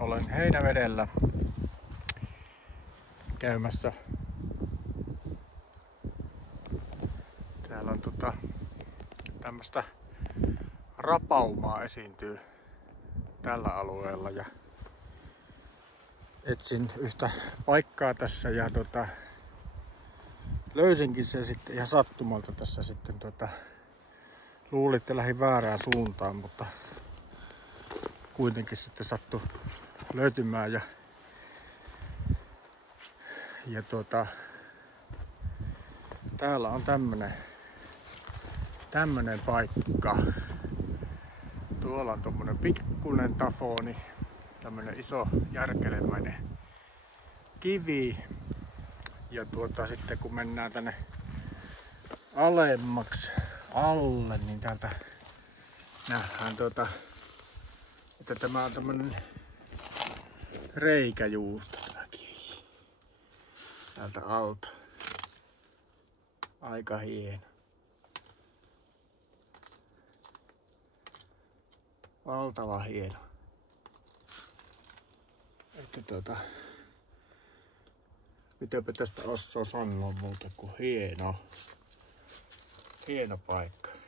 olen Heinävedellä käymässä. Täällä on tämmöstä rapaumaa esiintyy tällä alueella ja etsin yhtä paikkaa tässä ja löysinkin sen sitten ihan sattumalta tässä sitten luulin, että lähdin väärään suuntaan, mutta kuitenkin sitten sattui löytymään ja täällä on tämmönen paikka. Tuolla on tommonen pikkunen tafoni, tämmönen iso järkelemäinen kivi. Ja sitten kun mennään tänne alemmaksi alle, niin täältä nähdään että tämä on tämmönen reikäjuusto tämä kivi. Täältä alta. Aika hieno. Valtava hieno. Että mitäpä tästä osaa sanoa muuta kuin hieno. Hieno paikka.